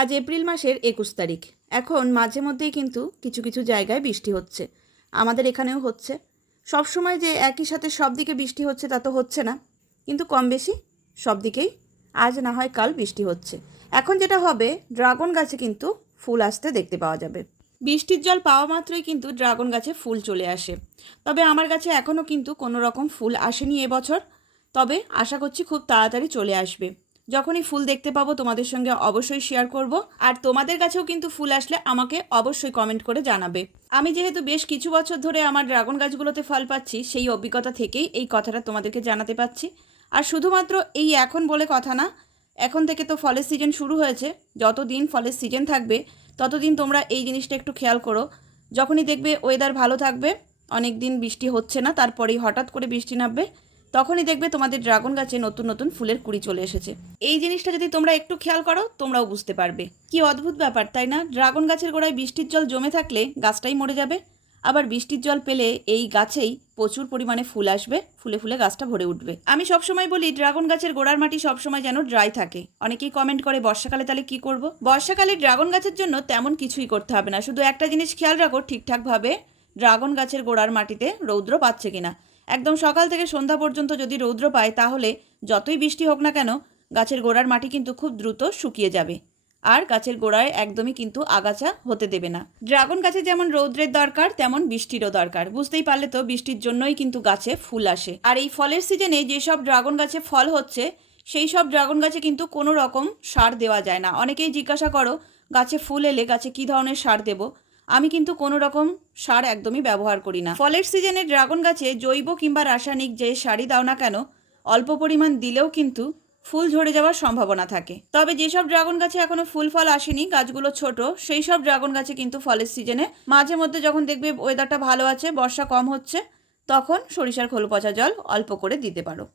আজ এপ্রিল মাসের একুশ তারিখ। এখন মাঝে মধ্যেই কিন্তু কিছু কিছু জায়গায় বৃষ্টি হচ্ছে। আমাদের এখানেও হচ্ছে। সব সময় যে একই সাথে সব দিকে বৃষ্টি হচ্ছে তা তো হচ্ছে না। কিন্তু কম বেশি সব দিকেই আজ না হয় কাল বৃষ্টি হচ্ছে। এখন যেটা হবে, ড্রাগন গাছে কিন্তু ফুল আসতে দেখতে পাওয়া যাবে। বৃষ্টির জল পাওয়া মাত্রই কিন্তু ড্রাগন গাছে ফুল চলে আসে। তবে আমার গাছে এখনও কিন্তু কোনো রকম ফুল আসেনি এবছর তবে আশা করছি খুব তাড়াতাড়ি চলে আসবে। যখনই ফুল দেখতে পাবো, তোমাদের সঙ্গে অবশ্যই শেয়ার করব। আর তোমাদের কাছেও কিন্তু ফুল আসলে আমাকে অবশ্যই কমেন্ট করে জানাবে। আমি যেহেতু বেশ কিছু বছর ধরে আমার ড্রাগন গাছগুলোতে ফল পাচ্ছি, সেই অভিজ্ঞতা থেকেই এই কথাটা তোমাদেরকে জানাতে পাচ্ছি। আর শুধুমাত্র এই এখন বলে কথা না, এখন থেকে তো ফলের সিজন শুরু হয়েছে। যতদিন ফলের সিজন থাকবে, ততদিন তোমরা এই জিনিসটা একটু খেয়াল করো। যখনই দেখবে ওয়েদার ভালো থাকবে অনেক দিন বৃষ্টি হচ্ছে না, তারপরেই হঠাৎ করে বৃষ্টি নামবে। তখনই দেখবে তোমাদের ড্রাগন গাছে নতুন নতুন ফুলের কুড়ি চলে এসেছে। এই জিনিসটা যদি তোমরা একটু খেয়াল করো, তোমরাও বুঝতে পারবে। কি অদ্ভুত ব্যাপার, তাই না? ড্রাগন গাছের গোড়ায় বৃষ্টির জল জমে থাকলে গাছটাই মরে যাবে। আবার বৃষ্টির জল পেলে এই গাছেই প্রচুর পরিমাণে ফুল আসবে, ফুলে ফুলে গাছটা ভরে উঠবে। আমি সবসময় বলি, ড্রাগন গাছের গোড়ার মাটি সবসময় যেন ড্রাই থাকে। অনেকেই কমেন্ট করে, বর্ষাকালে তাহলে কি করব? বর্ষাকালে ড্রাগন গাছের জন্য তেমন কিছুই করতে হবে না। শুধু একটা জিনিস খেয়াল রাখো, ঠিকঠাকভাবে ড্রাগন গাছের গোড়ার মাটিতে রৌদ্র পাচ্ছে কিনা। একদম সকাল থেকে সন্ধ্যা পর্যন্ত যদি রৌদ্র পায়, তাহলে যতই বৃষ্টি হোক না কেন, গাছের গোড়ার মাটি কিন্তু খুব দ্রুত শুকিয়ে যাবে। আর গাছের গোড়ায় একদমই কিন্তু আগাছা হতে দেবে না। ড্রাগন গাছে যেমন রৌদ্রের দরকার, তেমন বৃষ্টিরও দরকার। বুঝতেই পারলে তো বৃষ্টির জন্যই কিন্তু গাছে ফুল আসে। আর এই ফলের সিজনে যেসব ড্রাগন গাছে ফল হচ্ছে, সেই সব ড্রাগন গাছে কিন্তু কোনো রকম সার দেওয়া যায় না। অনেকেই জিজ্ঞাসা করো, গাছে ফুল এলে গাছে কী ধরনের সার দেবো? আমি কিন্তু কোনো রকম সার একদমই ব্যবহার করি না। ফলের সিজনে ড্রাগন গাছে জৈব কিংবা রাসায়নিক যে সারই দাও না কেন, অল্প পরিমাণ দিলেও কিন্তু ফুল ঝরে যাওয়ার সম্ভাবনা থাকে। তবে যেসব ড্রাগন গাছে এখনও ফুল ফল আসেনি, গাছগুলো ছোট, সেই সব ড্রাগন গাছে কিন্তু ফলের সিজনে মাঝে মধ্যে যখন দেখবে ওয়েদারটা ভালো আছে, বর্ষা কম হচ্ছে, তখন সরিষার খোল পচা জল অল্প করে দিতে পারো।